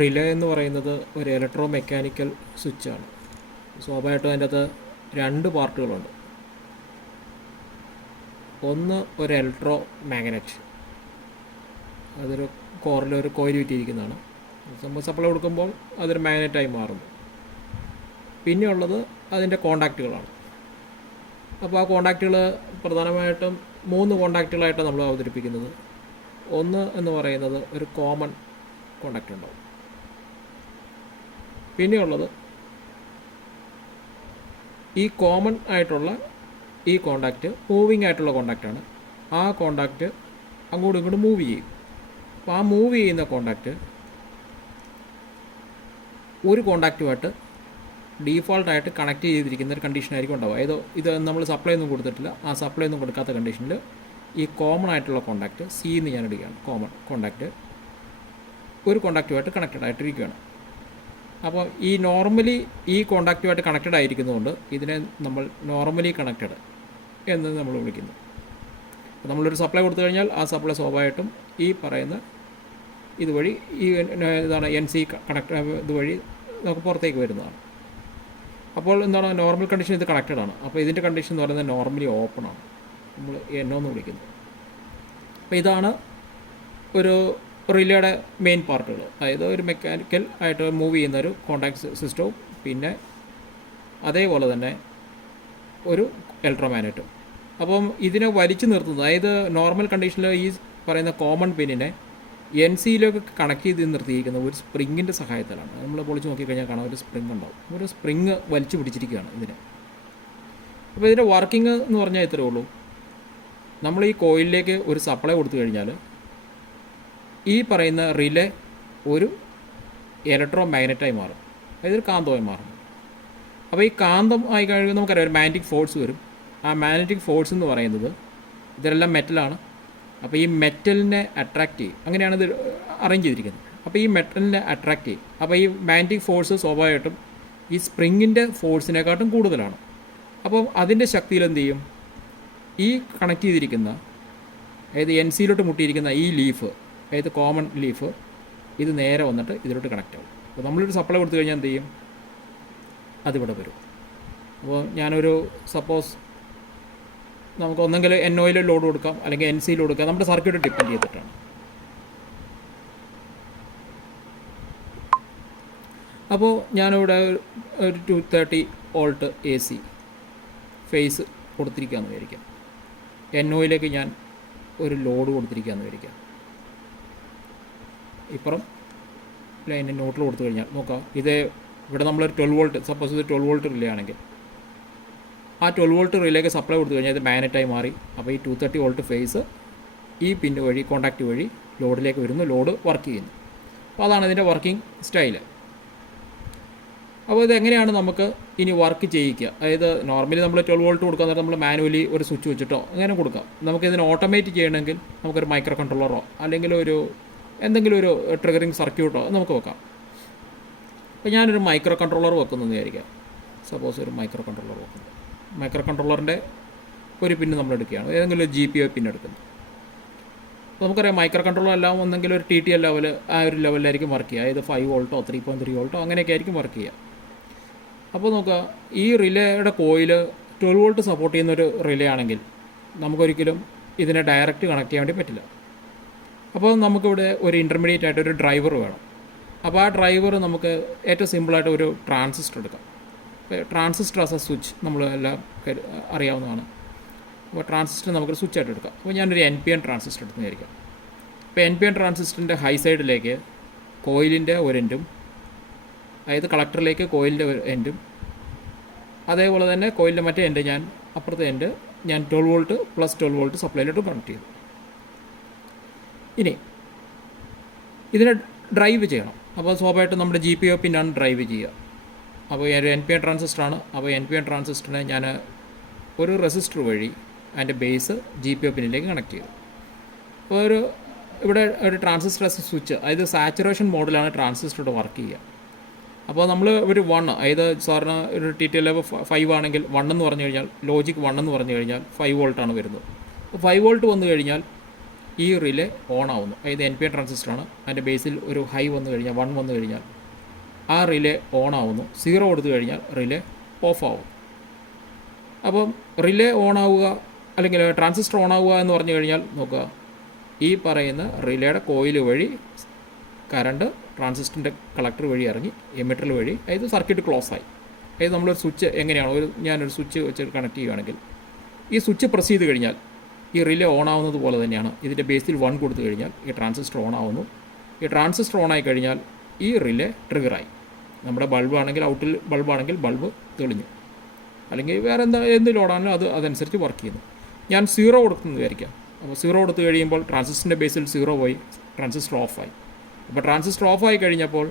Relay എന്ന് പറയുന്നത് ഒരു ഇലക്ട്രോ മെക്കാനിക്കൽ സ്വിച്ചാണ്. സ്വാഭാവികമായിട്ടും അതിൻ്റെ അകത്ത് രണ്ട് പാർട്ടുകളുണ്ട്. ഒന്ന് ഒരു ഇലക്ട്രോ മാഗ്നറ്റ്, അതൊരു കോറിൽ ഒരു കോയിൽ ചുറ്റിയിരിക്കുന്നതാണ്. നമ്മൾ സപ്ലൈ കൊടുക്കുമ്പോൾ അതൊരു മാഗ്നറ്റായി മാറുന്നു. പിന്നെയുള്ളത് അതിൻ്റെ കോണ്ടാക്റ്റുകളാണ്. അപ്പോൾ ആ കോണ്ടാക്റ്റുകൾ പ്രധാനമായിട്ടും 3 കോണ്ടാക്റ്റുകളായിട്ടാണ് നമ്മൾ അവതരിപ്പിക്കുന്നത്. ഒന്ന് എന്ന് പറയുന്നത് ഒരു കോമൺ കോണ്ടാക്റ്റ് ഉണ്ടാവും. പിന്നെയുള്ളത് ഈ കോമൺ ആയിട്ടുള്ള ഈ കോണ്ടാക്റ്റ് മൂവിങ് ആയിട്ടുള്ള കോണ്ടാക്റ്റാണ്. ആ കോണ്ടാക്റ്റ് അങ്ങോട്ടും ഇങ്ങോട്ടും മൂവ് ചെയ്യും. അപ്പോൾ ആ മൂവ് ചെയ്യുന്ന കോണ്ടാക്റ്റ് ഒരു കോണ്ടാക്റ്റുമായിട്ട് ഡീഫോൾട്ടായിട്ട് കണക്ട് ചെയ്തിരിക്കുന്ന ഒരു കണ്ടീഷനായിരിക്കും ഉണ്ടാവുക. ഇത് നമ്മൾ സപ്ലൈ ഒന്നും കൊടുത്തിട്ടില്ല. ആ സപ്ലൈ ഒന്നും കൊടുക്കാത്ത കണ്ടീഷനിൽ ഈ കോമൺ ആയിട്ടുള്ള കോണ്ടാക്റ്റ് സി എന്ന് ഞാൻ എടുക്കുകയാണ്. കോമൺ കോണ്ടാക്റ്റ് ഒരു കോണ്ടാക്റ്റുമായിട്ട് കണക്റ്റഡ് ആയിട്ടിരിക്കുകയാണ്. അപ്പോൾ നോർമലി ഈ കോണ്ടാക്റ്റുമായിട്ട് കണക്റ്റഡ് ആയിരിക്കുന്നതുകൊണ്ട് ഇതിനെ നമ്മൾ നോർമലി കണക്റ്റഡ് എന്ന് നമ്മൾ വിളിക്കുന്നു. അപ്പോൾ നമ്മളൊരു സപ്ലൈ കൊടുത്തു കഴിഞ്ഞാൽ ആ സപ്ലൈ സ്വാഭാവികമായിട്ടും ഈ പറയുന്ന ഇതുവഴി ഇതാണ് NC കണക്ട് ഇതുവഴി നമുക്ക് പുറത്തേക്ക് വരുന്നതാണ്. അപ്പോൾ നോർമൽ കണ്ടീഷൻ ഇത് കണക്റ്റഡ് ആണ്. അപ്പോൾ ഇതിൻ്റെ കണ്ടീഷൻ എന്ന് പറയുന്നത് നോർമലി ഓപ്പൺ ആണ്, നമ്മൾ NO എന്ന് വിളിക്കുന്നത്. അപ്പോൾ ഇതാണ് ഒരു റിലേയുടെ മെയിൻ പാർട്ടുകൾ. അതായത് ഒരു മെക്കാനിക്കൽ ആയിട്ട് മൂവ് ചെയ്യുന്ന ഒരു കോണ്ടാക്ട് സിസ്റ്റവും പിന്നെ അതേപോലെ തന്നെ ഒരു ഇലക്ട്രോമാഗ്നറ്റും. അപ്പം ഇതിനെ വലിച്ചു നിർത്തുന്നത്, അതായത് നോർമൽ കണ്ടീഷനിൽ ഈ പറയുന്ന കോമൺ പിന്നിനെ NCയിലേക്ക് കണക്ട് ചെയ്ത് നിർത്തിയിരിക്കുന്ന ഒരു സ്പ്രിങ്ങിൻ്റെ സഹായത്തിലാണ്. നമ്മൾ പൊളിച്ച് നോക്കിക്കഴിഞ്ഞാൽ കാണാം ഒരു സ്പ്രിങ് ഉണ്ടാവും. ഒരു സ്പ്രിങ് വലിച്ചു പിടിച്ചിരിക്കുകയാണ് ഇതിനെ. അപ്പോൾ ഇതിൻ്റെ വർക്കിംഗ് എന്ന് പറഞ്ഞാൽ ഇത്രയേ ഉള്ളൂ. നമ്മൾ ഈ കോയിലിലേക്ക് ഒരു സപ്ലൈ കൊടുത്തു കഴിഞ്ഞാൽ ഈ പറയുന്ന റിലേ ഒരു ഇലക്ട്രോ മാഗ്നറ്റായി മാറും, അതായത് ഒരു കാന്തമായി മാറും. അപ്പോൾ ഈ കാന്തം ആയി കഴിയുമ്പോൾ നമുക്കറിയാം ഒരു മാഗ്നറ്റിക് ഫോഴ്സ് വരും. ആ മാഗ്നറ്റിക് ഫോഴ്സ് എന്ന് പറയുന്നത് ഇതെല്ലാം മെറ്റലാണ്. അപ്പോൾ ഈ മെറ്റലിനെ അട്രാക്റ്റ് ചെയ്യും. അങ്ങനെയാണ് ഇത് അറേഞ്ച് ചെയ്തിരിക്കുന്നത്. അപ്പോൾ ഈ മെറ്റലിനെ അട്രാക്റ്റ് ചെയ്യും. അപ്പോൾ ഈ മാഗ്നറ്റിക് ഫോഴ്സ് സ്വാഭാവികമായിട്ടും ഈ സ്പ്രിങ്ങിൻ്റെ ഫോഴ്സിനെക്കാട്ടും കൂടുതലാണ്. അപ്പോൾ അതിൻ്റെ ശക്തിയിൽ എന്ത് ചെയ്യും, ഈ കണക്ട് ചെയ്തിരിക്കുന്ന അതായത് NCയിലോട്ട് മുട്ടിയിരിക്കുന്ന ഈ ലീഫ്, അതായത് കോമൺ ലീഫ്, ഇത് നേരെ വന്നിട്ട് ഇതിലോട്ട് കണക്റ്റ് ആവും. അപ്പോൾ നമ്മളൊരു സപ്ലൈ കൊടുത്തു കഴിഞ്ഞാൽ എന്ത് ചെയ്യും, അതിവിടെ വരും. അപ്പോൾ ഞാനൊരു സപ്പോസ് നമുക്ക് ഒന്നെങ്കിൽ NOയിൽ ലോഡ് കൊടുക്കാം അല്ലെങ്കിൽ NCയിൽ കൊടുക്കാം. നമ്മുടെ സർക്യൂട്ട് ഡിപ്പെൻഡ് ചെയ്തിട്ടാണ്. അപ്പോൾ ഞാനിവിടെ ഒരു 230 വോൾട്ട് AC ഫേസ് കൊടുത്തിരിക്കുകയെന്ന് വിചാരിക്കാം. NOയിലേക്ക് ഞാൻ ഒരു ലോഡ് കൊടുത്തിരിക്കുകയെന്ന് വിചാരിക്കാം. ഇപ്പുറം ലൈനിൻ്റെ നോട്ടിൽ കൊടുത്തു കഴിഞ്ഞാൽ നോക്കാം, ഇത് ഇവിടെ നമ്മളൊരു 12 വോൾട്ട്, സപ്പോസ് ഇത് 12 വോൾട്ട് റിലേ ആണെങ്കിൽ ആ 12 വോൾട്ട് റിലേക്ക് സപ്ലൈ കൊടുത്തു കഴിഞ്ഞാൽ ഇത് മാഗ്നറ്റായി മാറി. അപ്പോൾ ഈ 230 വോൾട്ട് ഫേസ് ഈ പിന്ന് വഴി കോണ്ടാക്റ്റ് വഴി ലോഡിലേക്ക് വരുന്നു, ലോഡ് വർക്ക് ചെയ്യുന്നു. അപ്പോൾ അതാണ് ഇതിൻ്റെ വർക്കിംഗ് സ്റ്റൈല്. അപ്പോൾ ഇതെങ്ങനെയാണ് നമുക്ക് ഇനി വർക്ക് ചെയ്യിക്കുക, അതായത് നോർമലി നമ്മൾ 12 വോൾട്ട് കൊടുക്കാൻ നേരം നമ്മൾ മാനുവലി ഒരു സ്വിച്ച് വെച്ചിട്ടോ അങ്ങനെ കൊടുക്കാം. നമുക്കിതിന് ഓട്ടോമേറ്റ് ചെയ്യണമെങ്കിൽ നമുക്കൊരു മൈക്രോ കൺട്രോളറോ അല്ലെങ്കിൽ എന്തെങ്കിലും ഒരു ട്രിഗറിങ് സർക്യൂട്ടോ നമുക്ക് വെക്കാം. അപ്പോൾ ഞാനൊരു മൈക്രോ കൺട്രോളർ വെക്കുന്നതെന്ന് വിചാരിക്കാം. സപ്പോസ് ഒരു മൈക്രോ കൺട്രോളർ വെക്കുന്നു. മൈക്രോ കൺട്രോളറിൻ്റെ ഒരു പിന്ന് നമ്മൾ എടുക്കുകയാണ്, ഏതെങ്കിലും ഒരു GPIO പിന്ന് എടുക്കുന്നു. അപ്പോൾ നമുക്കറിയാം മൈക്രോ കൺട്രോളർ എല്ലാം ഒന്നെങ്കിൽ ഒരു TTL ലെവൽ, ആ ഒരു ലെവലിലായിരിക്കും വർക്ക് ചെയ്യുക. അതായത് 5 വോൾട്ടോ 3.3 വോൾട്ടോ അങ്ങനെയൊക്കെ ആയിരിക്കും വർക്ക് ചെയ്യുക. അപ്പോൾ നോക്കുക, ഈ റിലേയുടെ കോയിൽ 12 വോൾട്ട് സപ്പോർട്ട് ചെയ്യുന്നൊരു റിലേ ആണെങ്കിൽ നമുക്കൊരിക്കലും ഇതിനെ ഡയറക്റ്റ് കണക്ട് ചെയ്യാൻ വേണ്ടി പറ്റില്ല. അപ്പോൾ നമുക്കിവിടെ ഒരു ഇൻ്റർമീഡിയറ്റ് ആയിട്ട് ഒരു ഡ്രൈവർ വേണം. അപ്പോൾ ആ ഡ്രൈവർ നമുക്ക് ഏറ്റവും സിമ്പിളായിട്ട് ഒരു ട്രാൻസിസ്റ്റർ എടുക്കാം. ട്രാൻസിസ്റ്റർ ആസ് എ സ്വിച്ച് നമ്മൾ എല്ലാം അറിയാവുന്നതാണ്. അപ്പോൾ ട്രാൻസിസ്റ്റർ നമുക്കൊരു സ്വിച്ചായിട്ട് എടുക്കാം. അപ്പോൾ ഞാനൊരു NPN ട്രാൻസിസ്റ്റർ എടുത്ത് വിചാരിക്കാം. അപ്പോൾ NPN ട്രാൻസിസ്റ്ററിൻ്റെ ഹൈ സൈഡിലേക്ക് കോയിലിൻ്റെ ഒരു എൻഡും, അതായത് കളക്ടറിലേക്ക് കോയിലിൻ്റെ ഒരു എൻഡും, അതേപോലെ തന്നെ കോയിലിൻ്റെ മറ്റേ എൻഡ് അപ്പുറത്തെ എൻഡ് ഞാൻ 12 വോൾട്ട് പ്ലസ് 12 വോൾട്ട് സപ്ലൈയിലോട്ട് കണക്ട് ചെയ്തു. ഇനി ഇതിനെ ഡ്രൈവ് ചെയ്യണം. അപ്പോൾ സ്വാഭാവികമായിട്ടും നമ്മുടെ GPIO പിന്നാണ് ഡ്രൈവ് ചെയ്യുക. അപ്പോൾ ഒരു NPN ട്രാൻസിസ്റ്ററാണ്. അപ്പോൾ NPN ട്രാൻസിസ്റ്ററിനെ ഞാൻ ഒരു റെസിസ്റ്റർ വഴി അതിൻ്റെ ബേസ് GPIO പിന്നിലേക്ക് കണക്ട് ചെയ്തു. അപ്പോൾ ഇവിടെ ഒരു ട്രാൻസിസ്റ്റർ സ്വിച്ച്, അതായത് സാച്ചുറേഷൻ മോഡിലാണ് ട്രാൻസിസ്റ്ററുടെ വർക്ക് ചെയ്യുക. അപ്പോൾ നമ്മൾ ഒരു 1, അതായത് സാറിന് ഒരു TTL ലെവൽ 5 ആണെങ്കിൽ 1 എന്ന് പറഞ്ഞു കഴിഞ്ഞാൽ, ലോജിക് 1 എന്ന് പറഞ്ഞു കഴിഞ്ഞാൽ 5 വോൾട്ടാണ് വരുന്നത്. അപ്പോൾ 5 വോൾട്ട് വന്നു കഴിഞ്ഞാൽ ഈ റിലേ ഓൺ ആവുന്നു. ഇത് NPN ട്രാൻസിസ്റ്ററാണ്. അതിൻ്റെ ബേസിൽ ഒരു ഹൈ വന്നു കഴിഞ്ഞാൽ 1 വന്നു കഴിഞ്ഞാൽ ആ റിലേ ഓൺ ആവുന്നു. 0 കൊടുത്തു കഴിഞ്ഞാൽ റിലേ ഓഫ് ആവും. അപ്പം റിലേ ഓൺ ആവുക അല്ലെങ്കിൽ ട്രാൻസിസ്റ്റർ ഓൺ ആവുക എന്ന് പറഞ്ഞു കഴിഞ്ഞാൽ നോക്കുക, ഈ പറയുന്ന റിലേയുടെ കോയിൽ വഴി കറണ്ട് ട്രാൻസിസ്റ്ററിൻ്റെ കളക്ടർ വഴി ഇറങ്ങി എമിറ്റർ വഴി അതായത് സർക്യൂട്ട് ക്ലോസ് ആയി. അതായത് നമ്മളൊരു സ്വിച്ച് എങ്ങനെയാണോ ഞാനൊരു സ്വിച്ച് വെച്ച് കണക്ട് ചെയ്യുകയാണെങ്കിൽ ഈ സ്വിച്ച് പ്രസ് ചെയ്ത് കഴിഞ്ഞാൽ ഈ റിലേ ഓൺ ആവുന്നത് പോലെ തന്നെയാണ് ഇതിൻ്റെ ബേസിൽ 1 കൊടുത്തു കഴിഞ്ഞാൽ ഈ ട്രാൻസിസ്റ്റർ ഓൺ ആവുന്നു. ഈ ട്രാൻസിസ്റ്റർ ഓൺ ആയി കഴിഞ്ഞാൽ ഈ റിലേ ട്രിഗറായി. നമ്മുടെ ബൾബാണെങ്കിൽ ഔട്ടിൽ ബൾബാണെങ്കിൽ ബൾബ് തെളിഞ്ഞു, അല്ലെങ്കിൽ വേറെ എന്ത് ലോഡാണെങ്കിലും അതനുസരിച്ച് വർക്ക് ചെയ്യുന്നു. ഞാൻ 0 കൊടുക്കുന്നത് വിചാരിക്കാം. അപ്പോൾ 0 കൊടുത്തു കഴിയുമ്പോൾ ട്രാൻസിസ്റ്ററിൻ്റെ ബേസിൽ 0 പോയി, ട്രാൻസിസ്റ്റർ ഓഫായി. അപ്പോൾ ട്രാൻസിസ്റ്റർ ഓഫായി കഴിഞ്ഞപ്പോൾ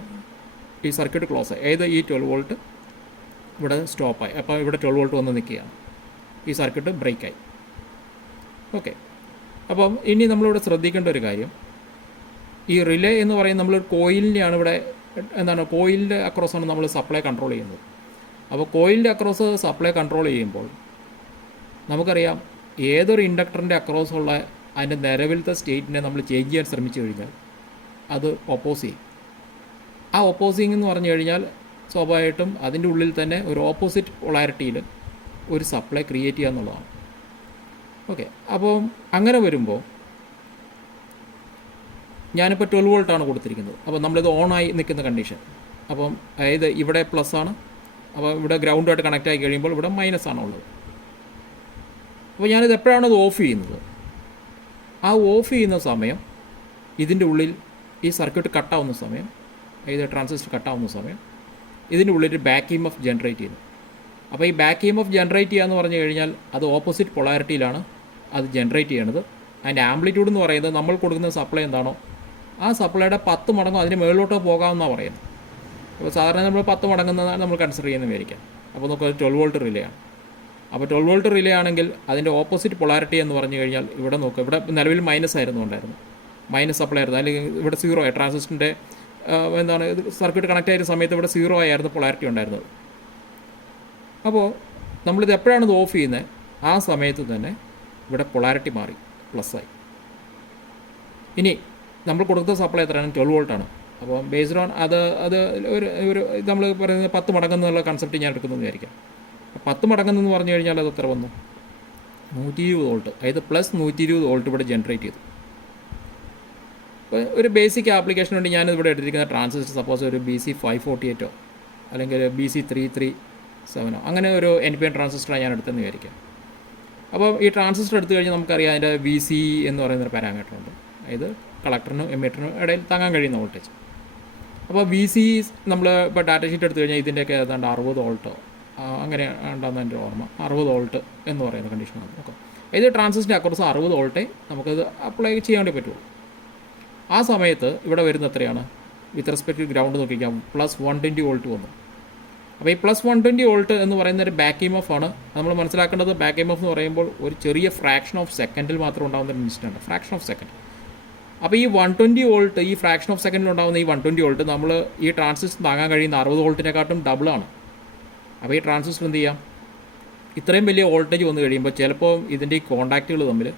ഈ സർക്യൂട്ട് ക്ലോസ് ആയി. അതായത് ഈ 12 വോൾട്ട് ഇവിടെ സ്റ്റോപ്പായി. അപ്പോൾ ഇവിടെ 12 വോൾട്ട് വന്ന് നിൽക്കുകയാണ്. ഈ സർക്യൂട്ട് ബ്രേക്കായി. ഓക്കെ. അപ്പം ഇനി നമ്മളിവിടെ ശ്രദ്ധിക്കേണ്ട ഒരു കാര്യം, ഈ റിലേ എന്ന് പറയുന്നത് നമ്മളൊരു കോയിലിൻ്റെയാണ് ഇവിടെ കോയിലിൻ്റെ അക്രോസാണ് നമ്മൾ സപ്ലൈ കൺട്രോൾ ചെയ്യുന്നത്. അപ്പോൾ കോയിലിൻ്റെ അക്രോസ് സപ്ലൈ കൺട്രോൾ ചെയ്യുമ്പോൾ നമുക്കറിയാം ഏതൊരു ഇൻഡക്ടറിൻ്റെ അക്രോസുള്ള അതിൻ്റെ നിലവിലത്തെ സ്റ്റേറ്റിനെ നമ്മൾ ചേഞ്ച് ചെയ്യാൻ ശ്രമിച്ചു കഴിഞ്ഞാൽ അത് ഒപ്പോസ് ചെയ്യും. ആ ഒപ്പോസിങ് എന്ന് പറഞ്ഞു കഴിഞ്ഞാൽ സ്വാഭാവികമായിട്ടും അതിൻ്റെ ഉള്ളിൽ തന്നെ ഒരു ഓപ്പോസിറ്റ് പൊളാരിറ്റിയിൽ ഒരു സപ്ലൈ ക്രിയേറ്റ് ചെയ്യുക എന്നുള്ളതാണ്. ഓക്കെ. അപ്പോൾ അങ്ങനെ വരുമ്പോൾ ഞാനിപ്പോൾ 12 വോൾട്ടാണ് കൊടുത്തിരിക്കുന്നത്. അപ്പോൾ നമ്മളിത് ഓണായി നിൽക്കുന്ന കണ്ടീഷൻ. അപ്പം അതായത് ഇവിടെ പ്ലസ് ആണ്, അപ്പോൾ ഇവിടെ ഗ്രൗണ്ടുമായിട്ട് കണക്റ്റ് ആയി കഴിയുമ്പോൾ ഇവിടെ മൈനസ് ആണുള്ളത്. അപ്പോൾ ഞാനിത് എപ്പോഴാണ് ഇത് ഓഫ് ചെയ്യുന്നത്, ആ ഓഫ് ചെയ്യുന്ന സമയം ഇതിൻ്റെ ഉള്ളിൽ ഈ സർക്യൂട്ട് കട്ടാവുന്ന സമയം, അതായത് ട്രാൻസിസ്റ്റർ കട്ടാവുന്ന സമയം ഇതിൻ്റെ ഉള്ളിൽ ബാക്ക് EMF ജനറേറ്റ് ചെയ്യുന്നു. അപ്പോൾ ഈ ബാക്ക് EMF ജനറേറ്റ് ചെയ്യുക എന്ന് പറഞ്ഞു കഴിഞ്ഞാൽ അത് ഓപ്പോസിറ്റ് പൊളാരിറ്റിയിലാണ് അത് ജനറേറ്റ് ചെയ്യണത്. അതിൻ്റെ ആംപ്ലിറ്റ്യൂഡ് എന്ന് പറയുന്നത് നമ്മൾ കൊടുക്കുന്ന സപ്ലൈ എന്താണോ ആ സപ്ലൈയുടെ 10 മടങ്ങോ അതിന് മുകളിലോട്ടോ പോകാമെന്നാണ് പറയുന്നത്. അപ്പോൾ സാധാരണ നമ്മൾ 10 മടങ്ങുന്നതാണ് നമ്മൾ കൺസിഡർ ചെയ്യുന്നത് വിചാരിക്കാം. അപ്പോൾ നമുക്ക് 12 വോൾട്ട് റിലേ ആണ്. അപ്പോൾ 12 വോൾട്ട് റിലേ ആണെങ്കിൽ അതിൻ്റെ ഓപ്പോസിറ്റ് പൊളാരിറ്റി എന്ന് പറഞ്ഞു കഴിഞ്ഞാൽ ഇവിടെ നോക്കുക, ഇവിടെ നിലവിൽ മൈനസ് ഉണ്ടായിരുന്നു, മൈനസ് സപ്ലൈ ആയിരുന്നു. അല്ലെങ്കിൽ ഇവിടെ 0 ആയി ട്രാൻസിസ്റ്ററിൻ്റെ സർക്യൂട്ട് കണക്ട് ആയ സമയത്ത് ഇവിടെ 0 ആയിരുന്നു പൊളാരിറ്റി ഉണ്ടായിരുന്നത്. അപ്പോൾ നമ്മളിത് എപ്പോഴാണ് ഇത് ഓഫ് ചെയ്യുന്നത്, ആ സമയത്ത് തന്നെ ഇവിടെ പൊളാരിറ്റി മാറി പ്ലസ്സായി. ഇനി നമ്മൾ കൊടുത്ത സപ്ലൈ എത്രയാണ്, 12 വോൾട്ടാണ്. അപ്പോൾ ബേസ്ഡ് ഓൺ അത് ഒരു നമ്മൾ പറയുന്നത് 10 മടങ്ങെന്നുള്ള കൺസെപ്റ്റ് ഞാൻ എടുക്കുന്നതെന്ന് വിചാരിക്കാം. 10 മടങ്ങെന്ന് പറഞ്ഞു കഴിഞ്ഞാൽ അത് എത്ര വന്നു, 120 വോൾട്ട്. അതായത് പ്ലസ് 120 വോൾട്ട് ഇവിടെ ജനറേറ്റ് ചെയ്തു. ഒരു ബേസിക് ആപ്ലിക്കേഷൻ വേണ്ടി ഞാനിവിടെ എടുത്തിരിക്കുന്ന ട്രാൻസിസ്റ്റർ സപ്പോസ് ഒരു BC548 അല്ലെങ്കിൽ BC337 അങ്ങനെ ഒരു NPN ട്രാൻസിസ്റ്ററാണ് ഞാൻ എടുത്തെന്ന് വിചാരിക്കാം. അപ്പോൾ ഈ ട്രാൻസിസ്റ്റർ എടുത്തു കഴിഞ്ഞാൽ നമുക്കറിയാം അതിൻ്റെ VC എന്ന് പറയുന്നൊരു പാരാമീറ്റർ ഉണ്ട്. അതായത് കളക്ടറിനും എമിറ്ററിനും ഇടയിൽ താങ്ങാൻ കഴിയുന്ന വോൾട്ടേജ്. അപ്പോൾ VC നമ്മൾ ഇപ്പോൾ ഡാറ്റ ഷീറ്റ് എടുത്തു കഴിഞ്ഞാൽ ഇതിൻ്റെയൊക്കെ ഏതാണ്ട് 60 വോൾട്ടോ അങ്ങനെ ഉണ്ടാകുന്ന എൻ്റെ ഓർമ്മ, 60 വോൾട്ട് എന്ന് പറയുന്ന കണ്ടീഷനാണ്. ഓക്കെ. ഇത് ട്രാൻസിസ്റ്റർ അക്രോസ് 60 വോൾട്ടേ നമുക്കത് അപ്ലൈ ചെയ്യാൻ വേണ്ടി പറ്റുള്ളൂ. ആ സമയത്ത് ഇവിടെ വരുന്ന എത്രയാണ്, വിത്ത് റെസ്പെക്ട് ടു ഗ്രൗണ്ട് നോക്കിക്കാം, പ്ലസ് 120 വോൾട്ട് വന്നു. അപ്പോൾ ഈ പ്ലസ് 120 വോൾട്ട് എന്ന് പറയുന്ന ഒരു ബാക്ക് EMF ആണ്. നമ്മൾ മനസ്സിലാക്കേണ്ടത് ബാക്ക് EMF എന്ന് പറയുമ്പോൾ ഒരു ചെറിയ ഫ്രാക്ഷൻ ഓഫ് സെക്കൻഡിൽ മാത്രം ഉണ്ടാകുന്ന ഒരു ഇൻസ്റ്റൻ്റ്, ഫ്രാക്ഷൻ ഓഫ് സെക്കൻഡ്. അപ്പോൾ ഈ 120 വോൾട്ട് ഈ ഫ്രാക്ഷൻ ഓഫ് സെക്കൻഡിൽ ഉണ്ടാകുന്ന ഈ 120 വോൾട്ട് നമ്മൾ ഈ ട്രാൻസിസ്റ്റർ താങ്ങാൻ കഴിയുന്ന 60 വോൾട്ടിനെക്കാട്ടും ഡബിളാണ്. അപ്പോൾ ഈ ട്രാൻസിസ്റ്റർ എന്ത് ചെയ്യാം, ഇത്രയും വലിയ വോൾട്ടേജ് വന്നു കഴിയുമ്പോൾ ചിലപ്പോൾ ഇതിൻ്റെ ഈ കോണ്ടാക്റ്റുകൾ തമ്മിൽ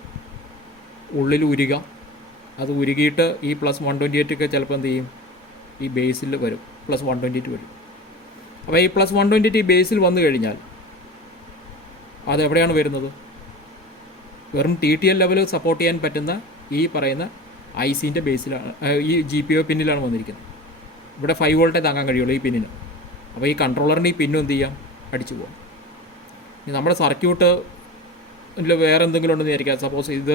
ഉള്ളിൽ ഉരുക, അത് ഉരുകിയിട്ട് ഈ പ്ലസ് 128 ഒക്കെ ചിലപ്പോൾ എന്ത് ചെയ്യും, ഈ ബേസിൽ വരും, പ്ലസ് 128 വരും. അപ്പോൾ ഈ പ്ലസ് 128 ഈ ബേസിൽ വന്നു കഴിഞ്ഞാൽ അതെവിടെയാണ് വരുന്നത്, വെറും TTL ലെവൽ സപ്പോർട്ട് ചെയ്യാൻ പറ്റുന്ന ഈ പറയുന്ന ICൻ്റെ ബേസിലാണ്, ഈ GPIO പിന്നിലാണ് വന്നിരിക്കുന്നത്. ഇവിടെ 5 വോൾട്ടേ താങ്ങാൻ കഴിയുള്ളൂ ഈ പിന്നിന്. അപ്പോൾ ഈ കൺട്രോളറിൻ്റെ ഈ പിന്നും എന്ത് ചെയ്യാം, അടിച്ചു പോകാം. നമ്മുടെ സർക്യൂട്ട് വേറെ എന്തെങ്കിലും ഉണ്ടെന്ന് വിചാരിക്കാം. സപ്പോസ് ഇത്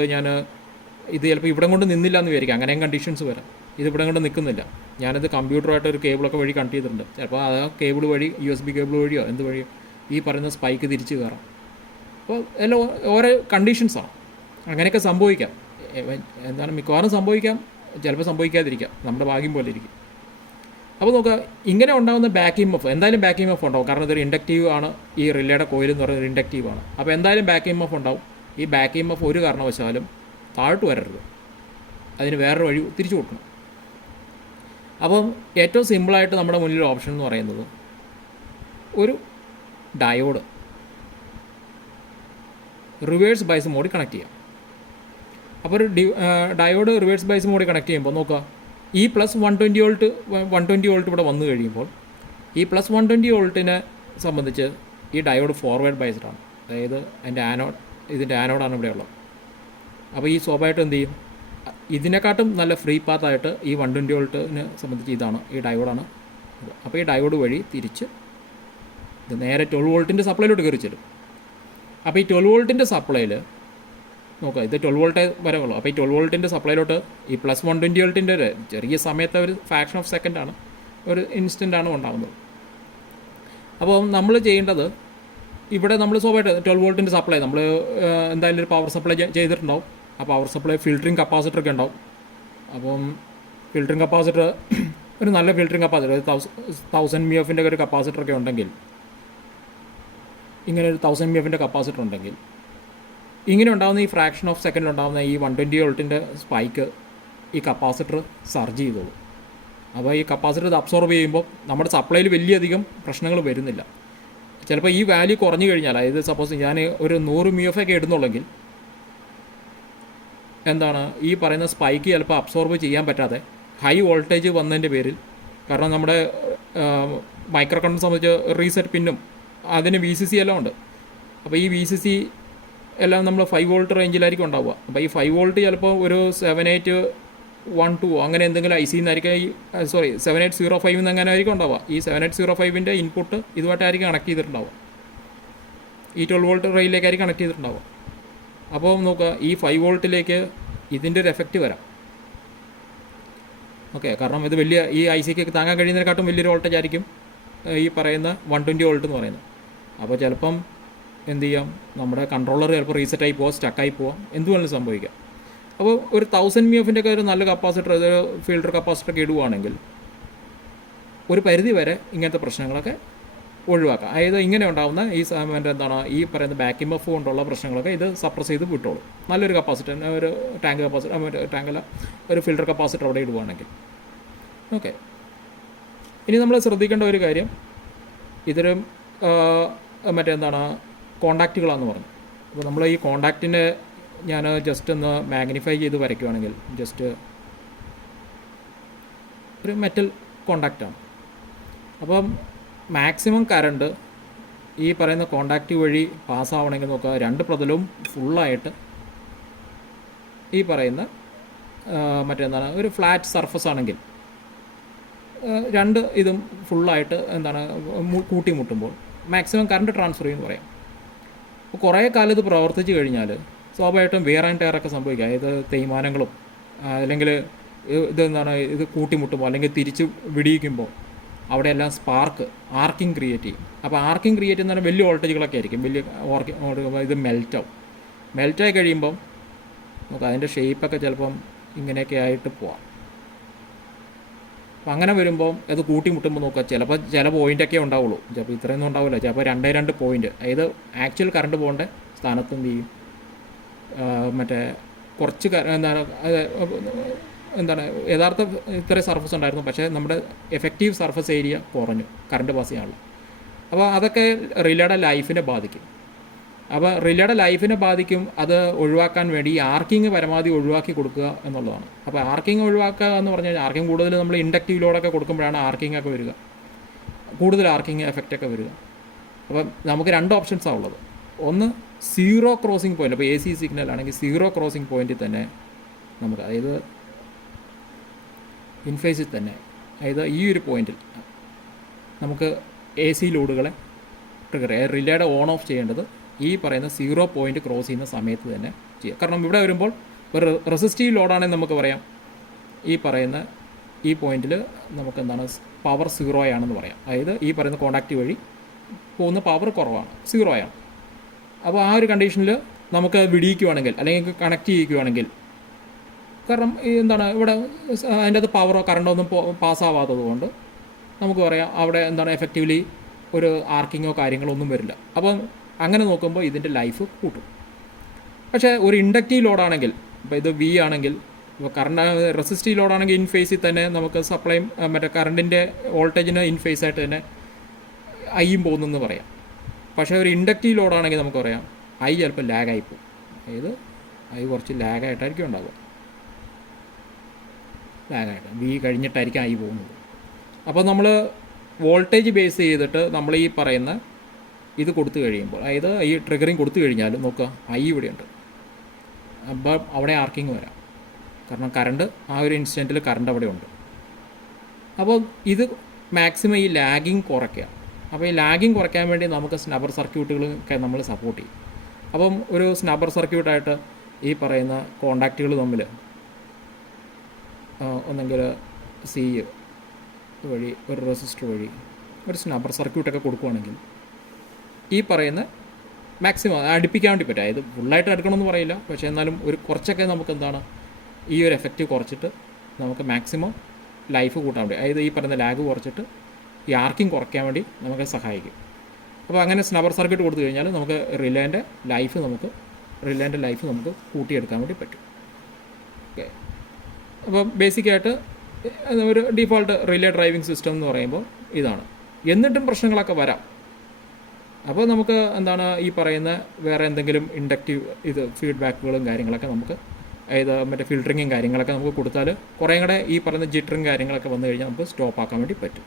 ചിലപ്പോൾ ഇവിടെ കൊണ്ട് നിന്നില്ല എന്ന് വിചാരിക്കാം, അങ്ങനെയും കണ്ടീഷൻസ് വരാം. ഇത് ഇവിടെ കൊണ്ട് നിൽക്കുന്നില്ല, ഞാനത് കമ്പ്യൂട്ടറായിട്ട് ഒരു കേബിളൊക്കെ വഴി കണക്ട് ചെയ്തിട്ടുണ്ട്. ചിലപ്പോൾ ആ കേബിൾ വഴി USB കേബിൾ വഴിയോ എന്ത് വഴിയോ ഈ പറയുന്ന സ്പൈക്ക് തിരിച്ച് കയറാം. അപ്പോൾ എല്ലാം ഓരോ കണ്ടീഷൻസാണ്. അങ്ങനെയൊക്കെ സംഭവിക്കാം, മിക്കവാറും സംഭവിക്കാം, ചിലപ്പോൾ സംഭവിക്കാതിരിക്കാം, നമ്മുടെ ഭാഗ്യം പോലെ ഇരിക്കും. അപ്പോൾ നോക്കുക, ഇങ്ങനെ ഉണ്ടാകുന്ന ബാക്ക് EMF എന്തായാലും ബാക്ക് EMF ഉണ്ടാവും. കാരണം ഇതൊരു ഇൻഡക്റ്റീവ് ആണ്, ഈ റിലേയുടെ കോയിൽ എന്ന് പറയുന്നത് ഇൻഡക്റ്റീവ് ആണ്. അപ്പോൾ എന്തായാലും ബാക്ക് EMF ഉണ്ടാവും. ഈ ബാക്ക് EMF ഒരു കാരണവശാലും താഴ്ത്തു വരരുത്, അതിന് വേറൊരു വഴി തിരിച്ചു കൊടുക്കണം. അപ്പം ഏറ്റവും സിമ്പിളായിട്ട് നമ്മുടെ മുന്നിൽ ഓപ്ഷൻ എന്ന് പറയുന്നത് ഒരു ഡയോഡ് റിവേഴ്സ് ബയസ് മോഡിൽ കണക്ട് ചെയ്യാം. അപ്പോൾ ഒരു ഡയോഡ് റിവേഴ്സ് ബയസ് മോഡിൽ കണക്ട് ചെയ്യുമ്പോൾ നോക്കുക, ഈ പ്ലസ് 120 വോൾട്ട് ഇവിടെ വന്നു കഴിയുമ്പോൾ ഈ പ്ലസ് 120 വോൾട്ടിനെ സംബന്ധിച്ച് ഈ ഡയോഡ് ഫോർവേഡ് ബയസ്ഡാണ്. അതായത് ഇതിൻ്റെ ആനോഡാണ് ഇവിടെ ഉള്ളത്. അപ്പോൾ ഈ സ്വാഭാവികമായിട്ടും എന്ത് ചെയ്യും, ഇതിനെക്കാട്ടും നല്ല ഫ്രീ പാത്തായിട്ട് ഈ 120 വോൾട്ടിനെ സംബന്ധിച്ച് ഇതാണ്, ഈ ഡയോഡാണ്. അപ്പോൾ ഈ ഡയോഡ് വഴി തിരിച്ച് ഇത് നേരെ 12 വോൾട്ടിൻ്റെ സപ്ലൈയിലോട്ട് കയറി ചെല്ലും. അപ്പോൾ ഈ 12 വോൾട്ടിൻ്റെ സപ്ലൈയിൽ നോക്കുക, ഇത് 12 വോൾട്ടേ വരെ ഉള്ളൂ. അപ്പോൾ ഈ 12 വോൾട്ടിൻ്റെ സപ്ലൈയിലോട്ട് ഈ പ്ലസ് 120 വോൾട്ടിൻ്റെ ഒരു ചെറിയ സമയത്തെ ഒരു ഫ്രാക്ഷൻ ഓഫ് സെക്കൻഡാണ്, ഒരു ഇൻസ്റ്റൻ്റാണ് ഉണ്ടാകുന്നത്. അപ്പോൾ നമ്മൾ ചെയ്യേണ്ടത്, ഇവിടെ നമ്മൾ സ്വാഭാവികമായിട്ട് 12 വോൾട്ടിൻ്റെ സപ്ലൈ നമ്മൾ എന്തായാലും ഒരു പവർ സപ്ലൈ ചെയ്തിട്ടുണ്ടാവും. ആ പവർ സപ്ലൈ ഫിൽറ്ററിങ് കപ്പാസിറ്ററൊക്കെ ഉണ്ടാവും. അപ്പം ഫിൽറ്ററിങ് കപ്പാസിറ്റർ ഒരു നല്ല ഫിൽറ്ററിങ് കപ്പാസിറ്റർ 1000 mF ഒരു കപ്പാസിറ്ററൊക്കെ ഉണ്ടെങ്കിൽ, ഇങ്ങനെ ഒരു 1000 mF കപ്പാസിറ്റർ ഉണ്ടെങ്കിൽ ഇങ്ങനെ ഉണ്ടാകുന്ന ഈ ഫ്രാക്ഷൻ ഓഫ് സെക്കൻഡിൽ ഉണ്ടാകുന്ന ഈ 120 വോൾട്ടിൻ്റെ സ്പൈക്ക് ഈ കപ്പാസിറ്റർ സർജ് ചെയ്തോളൂ. അപ്പോൾ ഈ കപ്പാസിറ്റർ ഇത് അബ്സോർബ് ചെയ്യുമ്പോൾ നമ്മുടെ സപ്ലൈയിൽ വലിയധികം പ്രശ്നങ്ങൾ വരുന്നില്ല. ചിലപ്പോൾ ഈ വാല്യൂ കുറഞ്ഞു കഴിഞ്ഞാൽ, അതായത് സപ്പോസ് ഞാൻ ഒരു 100 mF ഒക്കെ ഇടുന്നുള്ളെങ്കിൽ എന്താണ് ഈ പറയുന്ന സ്പൈക്ക് ചിലപ്പോൾ അബ്സോർബ് ചെയ്യാൻ പറ്റാതെ ഹൈ വോൾട്ടേജ് വന്നതിൻ്റെ പേരിൽ, കാരണം നമ്മുടെ മൈക്രോ കണ്ടക്ടർ സംബന്ധിച്ച് റീസെറ്റ് പിന്നും അതിന് VCC എല്ലാം ഉണ്ട്. അപ്പോൾ ഈ VCC എല്ലാം നമ്മൾ 5 വോൾട്ട് റേഞ്ചിലായിരിക്കും ഉണ്ടാവുക. അപ്പോൾ ഈ 5 വോൾട്ട് ചിലപ്പോൾ ഒരു 7812 അങ്ങനെ എന്തെങ്കിലും IC എന്നായിരിക്കും, 7805 എന്നങ്ങനെ ആയിരിക്കും ഉണ്ടാവുക. ഈ 7805ൻ്റെ ഇൻപുട്ട് ഇതുമായിട്ടായിരിക്കും കണക്ട് ചെയ്തിട്ടുണ്ടാവുക, ഈ 12 വോൾട്ട് റെയിലേക്കായിരിക്കും കണക്ട് ചെയ്തിട്ടുണ്ടാവുക. അപ്പോൾ നോക്കുക, ഈ 5 വോൾട്ടിലേക്ക് ഇതിൻ്റെ ഒരു എഫക്റ്റ് വരാം. ഓക്കെ, കാരണം ഇത് വലിയ ഈ ICക്ക് താങ്ങാൻ കഴിയുന്നതിനെക്കാട്ടും വലിയൊരു വോൾട്ടേജ് ആയിരിക്കും ഈ പറയുന്ന 120 വോൾട്ട് എന്ന് പറയുന്നത്. അപ്പോൾ ചിലപ്പം എന്ത് ചെയ്യാം, നമ്മുടെ കൺട്രോളർ ചിലപ്പോൾ റീസെറ്റായി പോവാം, സ്റ്റക്കായി പോവാം, എന്തുവേണമെങ്കിലും സംഭവിക്കാം. അപ്പോൾ ഒരു 1000 mF ഒക്കെ ഒരു നല്ല കപ്പാസിറ്റർ, ഒരു ഫിൽറ്റർ കപ്പാസിറ്ററൊക്കെ ഇടുവാണെങ്കിൽ ഒരു പരിധി വരെ ഇങ്ങനത്തെ പ്രശ്നങ്ങളൊക്കെ ഒഴിവാക്കാം. അതായത് ഇങ്ങനെ ഉണ്ടാകുന്ന ഈ എന്താണ് ഈ പറയുന്ന ബാക്ക് എംഎഫ് കൊണ്ടുള്ള പ്രശ്നങ്ങളൊക്കെ ഇത് സപ്രസ് ചെയ്ത് വിട്ടോളും. നല്ലൊരു കപ്പാസിറ്റർ, ഒരു ടാങ്കല്ല ഒരു ഫിൽറ്റർ കപ്പാസിറ്റർ അവിടെ ഇടുവാണെങ്കിൽ. ഓക്കെ, ഇനി നമ്മൾ ശ്രദ്ധിക്കേണ്ട ഒരു കാര്യം, ഇതൊരു എന്താണ് കോണ്ടാക്റ്റുകളാണെന്ന് പറഞ്ഞു. അപ്പോൾ നമ്മൾ ഈ കോണ്ടാക്റ്റിനെ ഞാൻ ജസ്റ്റ് ഒന്ന് മാഗ്നിഫൈ ചെയ്ത് വരയ്ക്കുകയാണെങ്കിൽ, ജസ്റ്റ് ഒരു മെറ്റൽ കോണ്ടാക്റ്റാണ്. അപ്പം മാക്സിമം കറണ്ട് ഈ പറയുന്ന കോണ്ടാക്റ്റ് വഴി പാസ്സാവണമെങ്കിൽ നോക്കുക, രണ്ട് പ്രതലവും ഫുള്ളായിട്ട് ഈ പറയുന്ന ഒരു ഫ്ലാറ്റ് സർഫസ് ആണെങ്കിൽ രണ്ട് ഇതും ഫുള്ളായിട്ട് കൂട്ടിമുട്ടുമ്പോൾ മാക്സിമം കറണ്ട് ട്രാൻസ്ഫർ ചെയ്യുമെന്ന് പറയാം. അപ്പോൾ കുറേ കാലം ഇത് പ്രവർത്തിച്ച് കഴിഞ്ഞാൽ സ്വാഭാവികമായിട്ടും വെയർ ആൻഡ് ടയറൊക്കെ സംഭവിക്കുക. അതായത് തേയ്മാനങ്ങളും അല്ലെങ്കിൽ ഇത് കൂട്ടിമുട്ടുമ്പോൾ അല്ലെങ്കിൽ തിരിച്ച് വിടിയിക്കുമ്പോൾ അവിടെയെല്ലാം ആർക്കിംഗ് ക്രിയേറ്റ് ചെയ്യും. അപ്പോൾ ആർക്കിംഗ് ക്രിയേറ്റ് ചെയ്യുന്ന വലിയ വോൾട്ടേജുകളൊക്കെ ആയിരിക്കും, വലിയ ഇത് മെൽറ്റായി കഴിയുമ്പം നമുക്ക് അതിൻ്റെ ഷേപ്പൊക്കെ ചിലപ്പം ഇങ്ങനെയൊക്കെ ആയിട്ട് പോവാം. അപ്പോൾ അങ്ങനെ വരുമ്പോൾ അത് കൂട്ടിമുട്ടുമ്പോൾ നോക്കുക, ചിലപ്പോൾ ചില പോയിൻ്റൊക്കെ ഉണ്ടാവുള്ളൂ, ചിലപ്പോൾ ഇത്രയൊന്നും ഉണ്ടാവില്ല, ചിലപ്പോൾ 2 പോയിൻ്റ്, അതായത് ആക്ച്വൽ കറണ്ട് പോകേണ്ട സ്ഥാനത്ത് എന്ത് ചെയ്യും, കുറച്ച് യഥാർത്ഥ ഇത്രയും സർഫസ് ഉണ്ടായിരുന്നു, പക്ഷേ നമ്മുടെ എഫക്റ്റീവ് സർഫസ് ഏരിയ കുറഞ്ഞു കറണ്ട് പാസ് ചെയ്യാനുള്ള. അപ്പോൾ അതൊക്കെ റിലേയുടെ ലൈഫിനെ ബാധിക്കും. അപ്പോൾ റിലേയുടെ ലൈഫിനെ ബാധിക്കും. അത് ഒഴിവാക്കാൻ വേണ്ടി ഈ ആർക്കിങ് പരമാവധി ഒഴിവാക്കി കൊടുക്കുക എന്നുള്ളതാണ്. അപ്പോൾ ആർക്കിങ് ഒഴിവാക്കുക എന്ന് പറഞ്ഞു കഴിഞ്ഞാൽ, ആർക്കിങ് കൂടുതൽ നമ്മൾ ഇൻഡക്റ്റീവ് ലോഡൊക്കെ കൊടുക്കുമ്പോഴാണ് ആർക്കിങ് ഒക്കെ വരിക, കൂടുതൽ ആർക്കിങ് എഫക്റ്റൊക്കെ വരിക. അപ്പം നമുക്ക് 2 ഓപ്ഷൻസാണ് ഉള്ളത്. ഒന്ന്, 0 ക്രോസിംഗ് പോയിൻ്റ്. അപ്പോൾ AC സിഗ്നൽ ആണെങ്കിൽ 0 ക്രോസിംഗ് പോയിൻറ്റിൽ തന്നെ നമുക്ക്, അതായത് ഇൻഫേസിൽ തന്നെ, അതായത് ഈ ഒരു പോയിൻറ്റിൽ നമുക്ക് AC ലോഡുകളെ ട്രിഗർ ചെയ്യുക. റിലേയുടെ ഓൺ ഓഫ് ചെയ്യേണ്ടത് ഈ പറയുന്ന 0 പോയിൻറ്റ് ക്രോസ് ചെയ്യുന്ന സമയത്ത് തന്നെ ചെയ്യുക. കാരണം ഇവിടെ വരുമ്പോൾ ഒരു റെസിസ്റ്റീവ് ലോഡാണെങ്കിൽ നമുക്ക് പറയാം, ഈ പറയുന്ന ഈ പോയിൻറ്റിൽ നമുക്ക് പവർ 0 ആണെന്ന് പറയാം. അതായത് ഈ പറയുന്ന കോണ്ടാക്റ്റ് വഴി പോകുന്ന പവർ കുറവാണ്, 0 ആണ്. അപ്പോൾ ആ ഒരു കണ്ടീഷനിൽ നമുക്ക് വിടിയിക്കുകയാണെങ്കിൽ അല്ലെങ്കിൽ കണക്ട് ചെയ്യിക്കുകയാണെങ്കിൽ, കാരണം ഇവിടെ അതിൻ്റെ അത് പവറോ കറണ്ടോ ഒന്നും പാസ്സാവാത്തത് കൊണ്ട് നമുക്ക് പറയാം അവിടെ എഫക്റ്റീവ്ലി ഒരു ആർക്കിങ്ങോ കാര്യങ്ങളോ ഒന്നും വരില്ല. അപ്പം അങ്ങനെ നോക്കുമ്പോൾ ഇതിൻ്റെ ലൈഫ് കൂട്ടും. പക്ഷേ ഒരു ഇൻഡക്റ്റീവ് ലോഡാണെങ്കിൽ, ഇപ്പോൾ ഇത് V ആണെങ്കിൽ, ഇപ്പോൾ കറണ്ട് റെസിസ്റ്റീവ് ലോഡാണെങ്കിൽ ഇൻ ഫേസിൽ തന്നെ നമുക്ക് സപ്ലൈ കറണ്ടിൻ്റെ വോൾട്ടേജിന് ഇൻ ഫേസ് ആയിട്ട് തന്നെ ഐയും പോകുന്നെന്ന് പറയാം. പക്ഷേ ഒരു ഇൻഡക്റ്റീവ് ലോഡാണെങ്കിൽ നമുക്ക് പറയാം I ചിലപ്പോൾ ലാഗായി പോകും. അതായത് അത് കുറച്ച് ലാഗായിട്ടായിരിക്കും ഉണ്ടാവുക, ലാഗായിട്ട് വി കഴിഞ്ഞിട്ടായിരിക്കും ഐ പോകുന്നത്. അപ്പോൾ നമ്മൾ വോൾട്ടേജ് ബേസ് ചെയ്തിട്ട് നമ്മൾ ഈ പറയുന്ന ഇത് കൊടുത്തു കഴിയുമ്പോൾ, അതായത് ഈ ട്രിഗറിങ് കൊടുത്തു കഴിഞ്ഞാൽ നോക്കുക ഐ ഇവിടെയുണ്ട്, അപ്പോൾ അവിടെ ആർക്കിങ് വരാം, കാരണം കറണ്ട് ആ ഒരു ഇൻസ്റ്റൻറ്റിൽ കറണ്ട് അവിടെ ഉണ്ട്. അപ്പോൾ ഇത് മാക്സിമം ഈ ലാഗിങ് കുറയ്ക്കുക. അപ്പോൾ ഈ ലാഗിങ് കുറയ്ക്കാൻ വേണ്ടി നമുക്ക് സ്നബർ സർക്യൂട്ടുകളൊക്കെ നമ്മൾ സപ്പോർട്ട് ചെയ്യും. അപ്പം ഒരു സ്നബർ സർക്യൂട്ടായിട്ട് ഈ പറയുന്ന കോണ്ടാക്റ്റുകൾ തമ്മിൽ ഒന്നെങ്കിൽ സി വഴി ഒരു റെസിസ്റ്റർ വഴി ഒരു സ്നബർ സർക്യൂട്ടൊക്കെ കൊടുക്കുകയാണെങ്കിൽ ഈ പറയുന്ന മാക്സിമം അടുപ്പിക്കാൻ വേണ്ടി പറ്റും. അതായത് ഫുള്ളായിട്ട് എടുക്കണമെന്ന് പറയില്ല, പക്ഷേ എന്നാലും ഒരു കുറച്ചൊക്കെ നമുക്ക് എന്താണ് ഈ ഒരു എഫക്റ്റ് കുറച്ചിട്ട് നമുക്ക് മാക്സിമം ലൈഫ് കൂട്ടാൻ വേണ്ടി, അതായത് ഈ പറയുന്ന ലാഗ് കുറച്ചിട്ട് ഈ ആർക്കിങ് കുറയ്ക്കാൻ വേണ്ടി നമുക്ക് സഹായിക്കും. അപ്പോൾ അങ്ങനെ സ്നബർ സർക്യൂട്ട് കൊടുത്തു കഴിഞ്ഞാൽ നമുക്ക് റിലേൻ്റെ ലൈഫ് നമുക്ക് കൂട്ടിയെടുക്കാൻ വേണ്ടി പറ്റും. ഓക്കെ, അപ്പോൾ ബേസിക്കായിട്ട് ഒരു ഡിഫോൾട്ട് റിലേ ഡ്രൈവിംഗ് സിസ്റ്റം എന്ന് പറയുമ്പോൾ ഇതാണ്. എന്നിട്ടും പ്രശ്നങ്ങളൊക്കെ വരാം. അപ്പോൾ നമുക്ക് എന്താണ് ഈ പറയുന്ന വേറെ എന്തെങ്കിലും ഇൻഡക്റ്റീവ് ഇത് ഫീഡ്ബാക്കുകളും കാര്യങ്ങളൊക്കെ നമുക്ക്, അതായത് മറ്റേ ഫിൽറ്ററിങ്ങും കാര്യങ്ങളൊക്കെ നമുക്ക് കൊടുത്താൽ കുറേ കൂടെ ഈ പറയുന്ന ജിറ്ററും കാര്യങ്ങളൊക്കെ വന്നു കഴിഞ്ഞാൽ നമുക്ക് സ്റ്റോപ്പ് ആക്കാൻ വേണ്ടി പറ്റും.